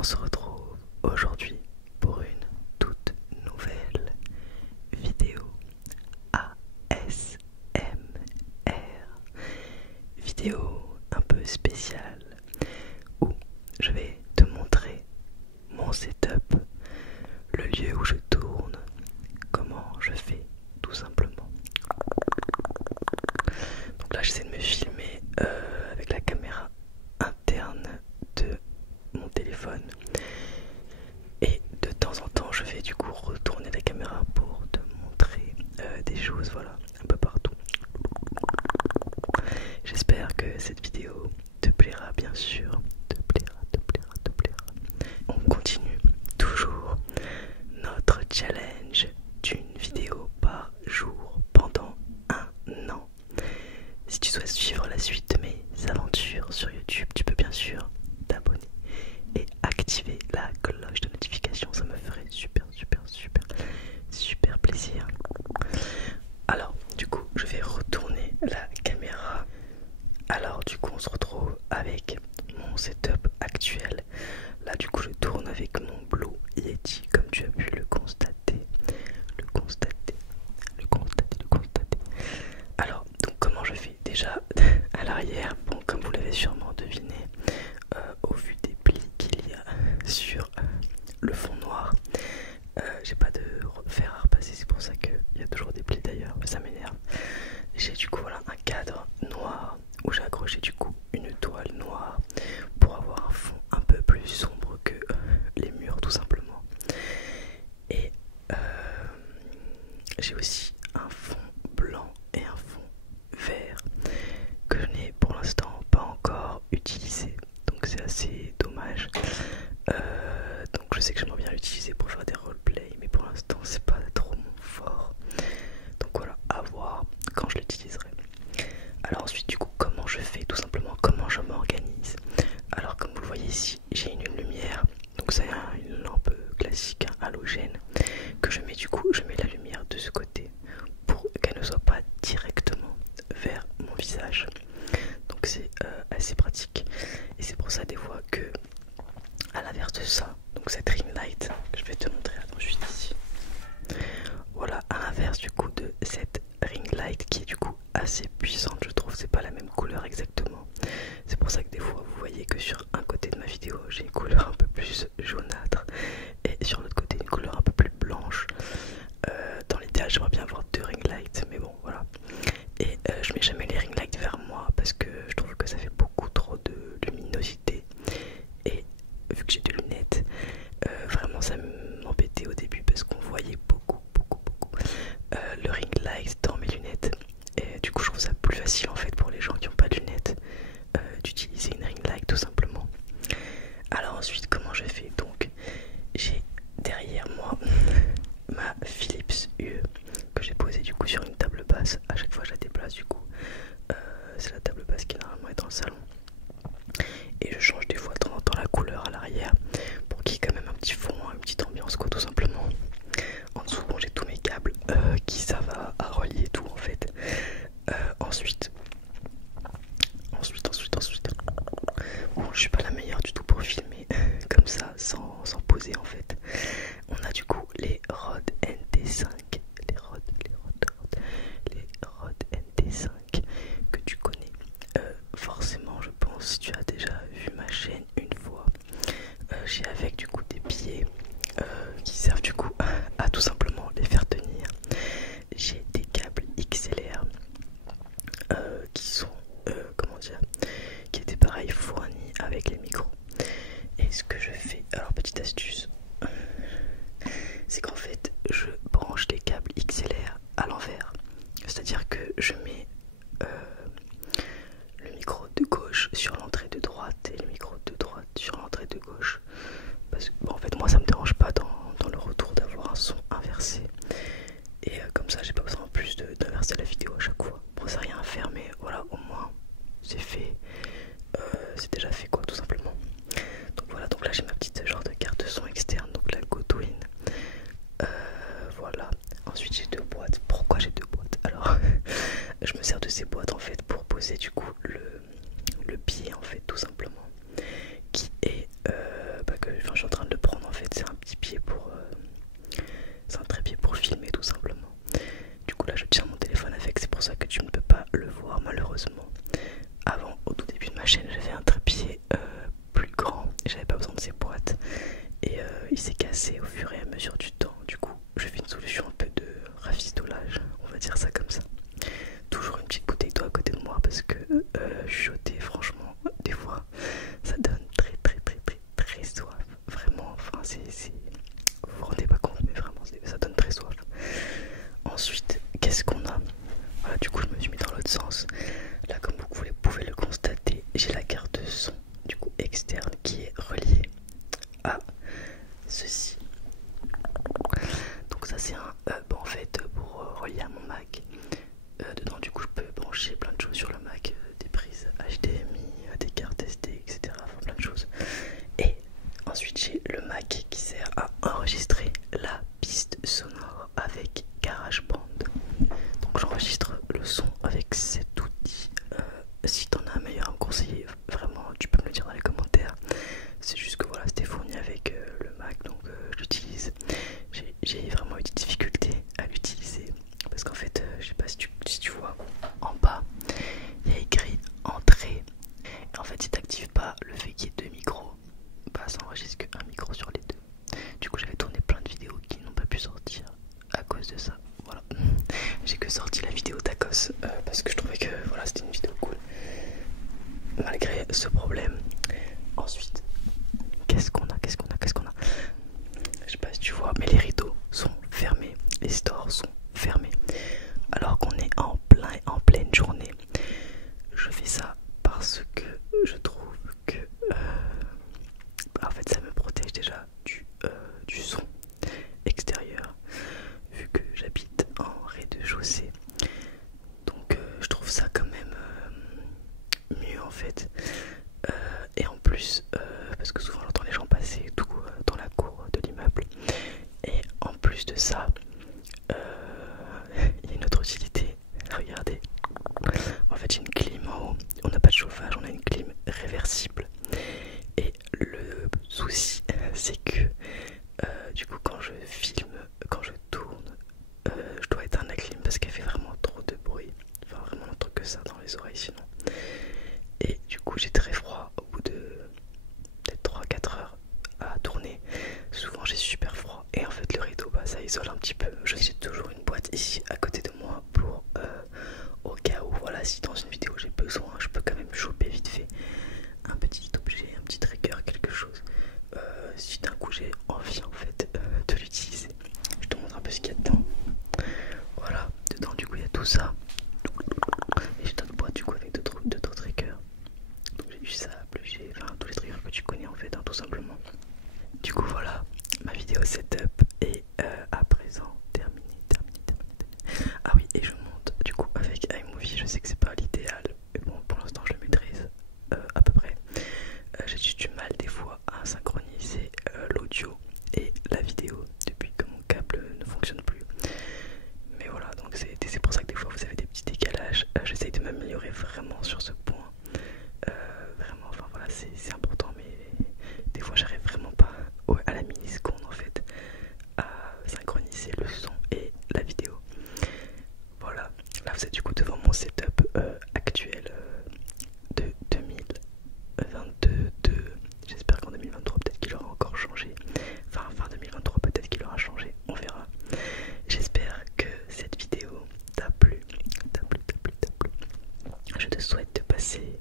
On se retrouve aujourd'hui pour une toute nouvelle vidéo ASMR. Vidéo un peu spéciale où je vais te montrer mon setup, le lieu où je tourne, comment je fais tout simplement. Donc là j'essaie de me filmer avec la caméra interne de mon téléphone et de temps en temps je vais du coup retourner la caméra pour te montrer des choses, voilà, un peu partout. J'espère que cette vidéo te plaira, bien sûr, te plaira. On continue toujours notre challenge d'une vidéo par jour pendant un an. Si tu souhaites suivre la suite de mes aventures sur YouTube, tu peux bien sûr t'abonner et activer la cloche de notification. Ça me ferait super plaisir. Alors du coup je vais retourner la caméra. Alors du coup on se retrouve avec mon setup actuel. Là du coup je tourne avec mon Blue Yeti, comme tu as pu le constater. Alors donc comment je fais déjà à l'arrière? Bon, comme vous l'avez sûrement deviné au vu des plis qu'il y a sur le fond noir, j'ai pas de fer à repasser, c'est pour ça qu'il y a toujours des plis d'ailleurs, ça m'énerve. J'ai du coup voilà un cadre noir où j'ai accroché du coup une toile noire pour avoir un fond un peu plus sombre que les murs tout simplement. Et j'ai aussi un fond blanc et un fond vert que je n'ai pour l'instant pas encore utilisé, donc c'est assez dommage. Donc je sais que j'aimerais bien l'utiliser pour faire des roleplays, mais pour l'instant c'est pas trop mon fort. Donc voilà, à voir quand je l'utiliserai. Alors ensuite du coup comment je fais, tout simplement comment je m'organise. Alors comme vous le voyez ici, j'ai une lumière, donc c'est une lampe classique halogène que je mets, du coup je mets la lumière de ce côté pour qu'elle ne soit pas directement vers mon visage. Donc c'est assez pratique et c'est pour ça des fois que, à l'inverse de ça, donc cette ring light que je vais te montrer, attends juste ici, voilà, à l'inverse du coup de cette ring light qui est du coup assez puissante, je trouve, c'est pas la même couleur exactement, c'est pour ça que des fois vous voyez que sur un côté de ma vidéo j'ai une couleur un peu plus jaunâtre et sur l'autre côté une couleur un peu plus blanche. Dans l'idéal j'aimerais bien avoir deux ring lights, mais bon voilà. Et je mets jamais les ring lights vers moi parce que je trouve que ça fait beaucoup trop de luminosité, et vu que j'ai des lunettes, vraiment ça m'embêtait au début parce qu'on voyait beaucoup le ring light dans mes lunettes, et du coup je trouve ça plus facile en fait pour les gens qui n'ont pas de lunettes d'utiliser une ring light tout simplement. Alors ensuite comment je fais? Donc j'ai derrière moi ma Philips UE que j'ai posée du coup sur une table basse. À chaque fois je la déplace, du coup c'est la table basse qui normalement est dans le salon, et je change des fois de temps en temps la couleur à l'arrière pour qu'il y ait quand même un petit fond, une petite ambiance quoi, tout simplement. En dessous bon, j'ai tous mes câbles qui servent à relier tout en fait. Ensuite bon, je suis pas la meilleure du tout pour filmer comme ça sans poser en fait. On a du coup les Rode NT5, les Rode NT5 que tu connais forcément, je pense, tu as déjà vu ma chaîne une fois. J'ai avec du coup des pieds qui servent du coup à tout simplement les faire tenir. J'ai des câbles XLR qui sont comment dire, qui étaient pareil fournis avec les micros. Et ce que je fais, alors petite astuce, c'est qu'en fait je branche les câbles XLR à l'envers, c'est à dire que je mets le micro de gauche sur l'entrée de droite et le micro de droite sur l'entrée de gauche, parce que bon, en fait moi ça me dérange pas dans le retour d'avoir un son inversé, et comme ça j'ai pas besoin en plus d'inverser la vidéo à chaque fois. Bon, c'est rien à faire, mais voilà, au moins c'est fait, c'est déjà fait quoi, tout simplement. Donc voilà, donc là j'ai ma petite genre de carte son externe, donc la Godwin. Voilà, ensuite j'ai deux boîtes. Pourquoi j'ai deux boîtes? Alors je me sers de ces boîtes en fait pour poser du coup le pied en fait, tout simplement, qui est que enfin, je suis en train de le prendre en fait. C'est un petit pied pour c'est un trépied pour filmer tout simplement. Du coup là je tiens mon téléphone avec, c'est pour ça que tu ne peux pas le voir malheureusement. Avant, au tout début de ma chaîne, j'avais un trépied plus grand et j'avais pas besoin de ces boîtes. Et il s'est cassé au fur et à mesure du temps. Du coup je fais une solution un peu de rafistolage, on va dire ça comme ça. Toujours une petite bouteille d'eau à côté de moi parce que chuchoter franchement des fois ça donne très soif. Vraiment, enfin vous vous rendez pas compte mais vraiment ça donne très soif. Ensuite qu'est-ce qu'on a? Voilà, du coup je me suis mis dans l'autre sens. Là comme vous pouvez le constater, j'ai la carte son du coup externe qui est reliée à ceci. Donc ça c'est un hub en fait pour relier à mon Mac. Dedans du coup je peux brancher plein de choses sur le Mac, des prises HDMI, des cartes SD, etc. Enfin plein de choses. Et ensuite j'ai le Mac qui sert à enregistrer la piste sonore avec GarageBand. Donc j'enregistre le son avec cet outil. Si t'en as un meilleur à me conseiller, vraiment tu peux me le dire dans les commentaires. C'est juste que voilà, c'était fourni avec le Mac, donc j'utilise. J'ai vraiment eu des difficultés à l'utiliser parce qu'en fait, je sais pas si tu vois en bas, il y a écrit entrée. Et en fait, si t'actives pas le fait qu'il y ait deux micros, bah ça enregistre qu'un micro sur les deux. Du coup, j'avais tourné plein de vidéos qui n'ont pas pu sortir à cause de ça. Voilà, j'ai que sorti la vidéo tacos parce que je trouvais que voilà, c'était une vidéo cool malgré ce problème. Ensuite, qu'est-ce qu'on a? Je sais pas si tu vois, mais les rideaux sont fermés, les stores sont fermés alors qu'on est en pleine journée. Je fais ça parce que je trouve que en fait ça me protège déjà du son extérieur vu que j'habite en rez-de-chaussée. Donc je trouve ça quand même mieux en fait. Et en plus parce que souvent j'entends les gens passer et tout dans la cour de l'immeuble. Et en plus de ça il y a une autre utilité. Regardez, en fait j'ai une clim en haut. On n'a pas de chauffage, on a une clim réversible. Et le souci c'est que du coup quand je filme, quand je tourne, je dois éteindre la clim parce qu'elle fait vraiment trop de bruit. Enfin vraiment un truc que ça dans les oreilles sinon. Et du coup j'ai très froid au bout de peut-être 3-4 heures à tourner. Souvent j'ai super froid et en fait le rideau bah, ça isole un petit peu. J'ai toujours une boîte ici à côté de moi pour au cas où voilà, si dans une vidéo j'ai besoin, je peux quand même choper vite fait un petit objet, un petit trigger, quelque chose. Si d'un coup j'ai envie en fait de l'utiliser. Je te montre un peu ce qu'il y a dedans. Voilà, dedans du coup il y a tout ça. Et j'ai une boîte du coup avec d'autres triggers. Donc j'ai du sable, j'ai enfin tous les triggers que tu connais en fait, hein, tout simplement. Du coup voilà, ma vidéo setup est à présent terminée. Ah oui, et je monte du coup avec iMovie. Je sais que c'est pas l'idéal, mais bon pour l'instant je le maîtrise à peu près. J'ai juste du mal des fois à synchroniser l'audio et la vidéo depuis que mon câble ne fonctionne plus. Mais voilà, donc c'est pour ça que des fois vous avez des petits décalages. J'essaye de m'améliorer vraiment sur ce point. Vraiment, enfin voilà, c'est important, mais des fois j'arrive vraiment pas à la milliseconde en fait à synchroniser le son et la vidéo. Voilà, là vous êtes du coup devant mon setup actuel de 2022. J'espère qu'en 2023 peut-être qu'il aura encore changé. Enfin fin 2023 peut-être qu'il aura changé, on verra. J'espère que cette vidéo t'a plu. Je te souhaite de passer